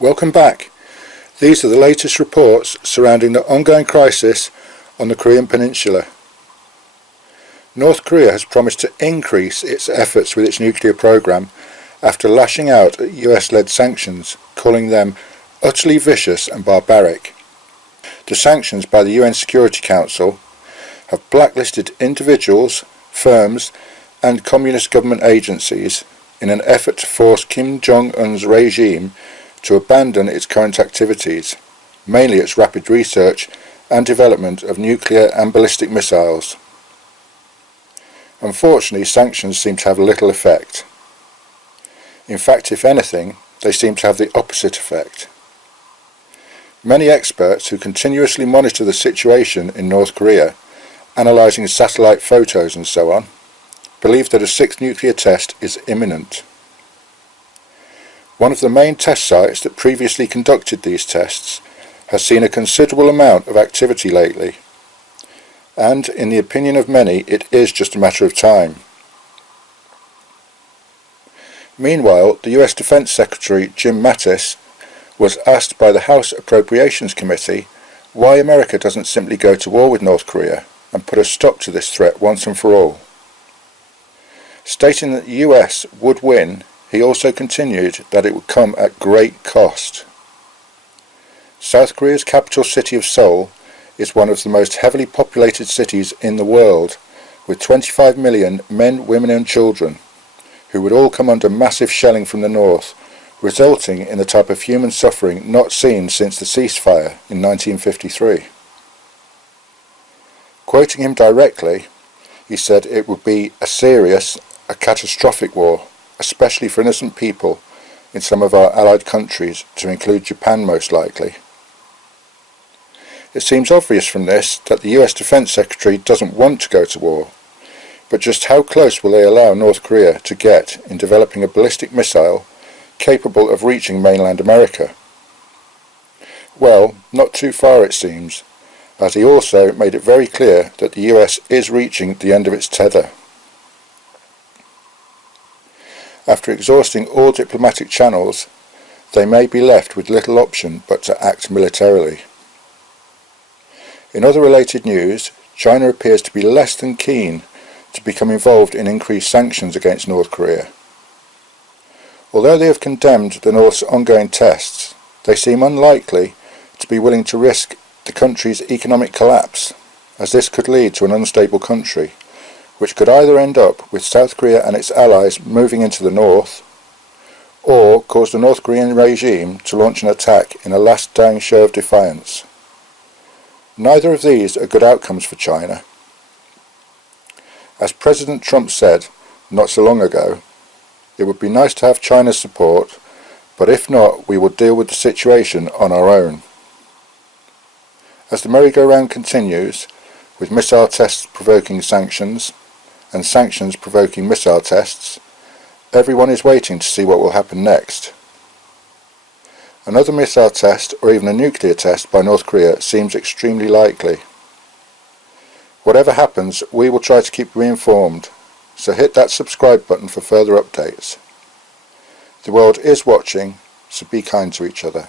Welcome back. These are the latest reports surrounding the ongoing crisis on the Korean Peninsula. North Korea has promised to increase its efforts with its nuclear program after lashing out at US-led sanctions, calling them utterly vicious and barbaric. The sanctions by the UN Security Council have blacklisted individuals, firms and communist government agencies in an effort to force Kim Jong-un's regime to abandon its current activities, mainly its rapid research and development of nuclear and ballistic missiles. Unfortunately, sanctions seem to have little effect. In fact, if anything, they seem to have the opposite effect. Many experts who continuously monitor the situation in North Korea, analysing satellite photos and so on, believe that a sixth nuclear test is imminent. One of the main test sites that previously conducted these tests has seen a considerable amount of activity lately, and in the opinion of many it is just a matter of time. Meanwhile, the US Defense Secretary Jim Mattis was asked by the House Appropriations Committee why America doesn't simply go to war with North Korea and put a stop to this threat once and for all. Stating that the US would win, he also continued that it would come at great cost. South Korea's capital city of Seoul is one of the most heavily populated cities in the world, with 25 million men, women and children, who would all come under massive shelling from the north, resulting in the type of human suffering not seen since the ceasefire in 1953. Quoting him directly, he said it would be a catastrophic war, especially for innocent people in some of our allied countries, to include Japan most likely. It seems obvious from this that the US Defense Secretary doesn't want to go to war, but just how close will they allow North Korea to get in developing a ballistic missile capable of reaching mainland America? Well, not too far it seems, as he also made it very clear that the US is reaching the end of its tether. After exhausting all diplomatic channels, they may be left with little option but to act militarily. In other related news, China appears to be less than keen to become involved in increased sanctions against North Korea. Although they have condemned the North's ongoing tests, they seem unlikely to be willing to risk the country's economic collapse, as this could lead to an unstable country, which could either end up with South Korea and its allies moving into the north, or cause the North Korean regime to launch an attack in a last dying show of defiance. Neither of these are good outcomes for China. As President Trump said not so long ago, it would be nice to have China's support, but if not, we will deal with the situation on our own. As the merry-go-round continues, with missile tests provoking sanctions, and sanctions provoking missile tests, everyone is waiting to see what will happen next. Another missile test or even a nuclear test by North Korea seems extremely likely. Whatever happens, we will try to keep you informed, so hit that subscribe button for further updates. The world is watching, so be kind to each other.